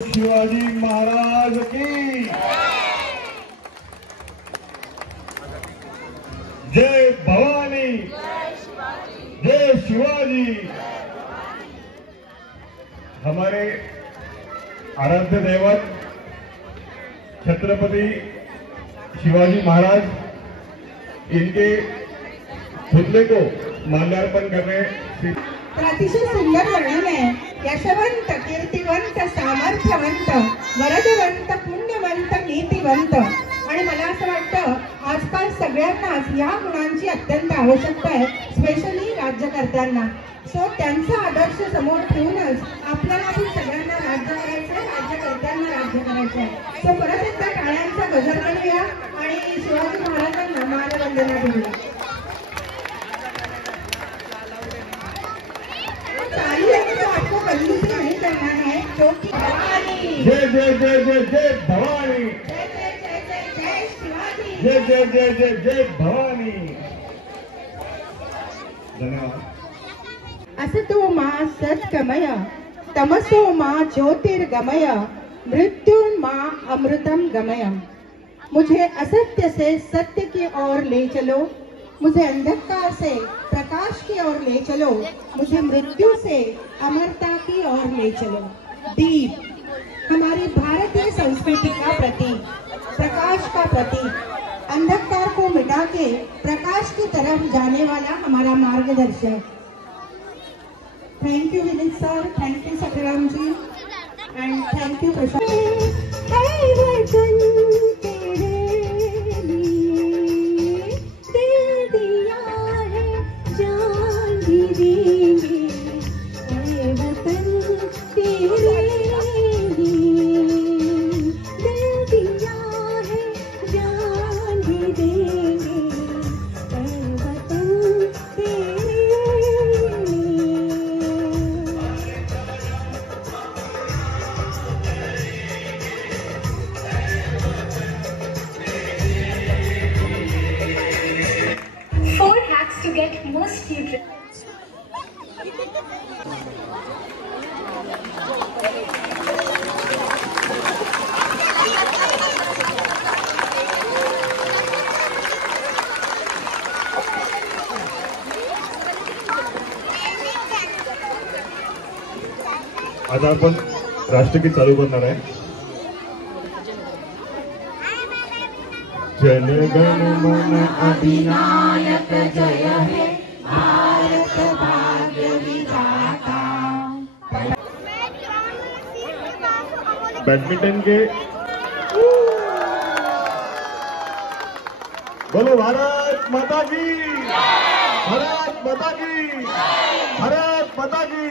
शिवाजी महाराज की जय भवानी, जय शिवाजी। हमारे आराध्य दैवत छत्रपति शिवाजी महाराज, इनके पुतले को माल्यार्पण करने अतिशय सुंदर वर्णन आहे। यशवंत, कीर्तिवंत, सामर्थ्यवंत, वरदवंत, पुण्यवंत, नीतिवंत। आणि मला असं वाटतं आजकाल सगळ्यांनाच या गुणांची अत्यंत आवश्यकता आहे, स्पेशली राज्यकर्त्यांना। सो त्यांचा आदर्श समोर ठेवूनच आपल्याला आपण सगळ्यांना राज्य करायचं आहे, राज्यकर्त्यांना राज्य करायचं आहे। सो परत एकदा टाळ्यांचा गजर करूया आणि शिवाजी महाराजांना मानवंदना देऊया। आपको बंदूक नहीं करना है, क्योंकि भवानी जय जय जय जय जय भवानी, जय जय जय जय जय शिवाजी, जय जय जय जय जय भवानी। धन्यवाद। असतो मा सत्कमय, तमसो मा ज्योतिर्गमय, मृत्युर्मा अमृतम गमय। मुझे असत्य से सत्य की ओर ले चलो, मुझे अंधकार से प्रकाश की ओर ले चलो, मुझे मृत्यु से अमरता की ओर ले चलो। दीप हमारी भारतीय संस्कृति का प्रतीक, प्रकाश का प्रतीक, अंधकार को मिटा के प्रकाश की तरफ जाने वाला हमारा मार्गदर्शक। Thank you Vineet sir, thank you Satyaram ji, and thank you Prashant. To get most nutrients. आता आपण राष्ट्रगीत चालू करणार आहे। जन गण मन अधिनायक जय हे भारत भाग्य विधाता। बैडमिंटन के बोलो भारत माता की, भारत माता की, भारत माता की।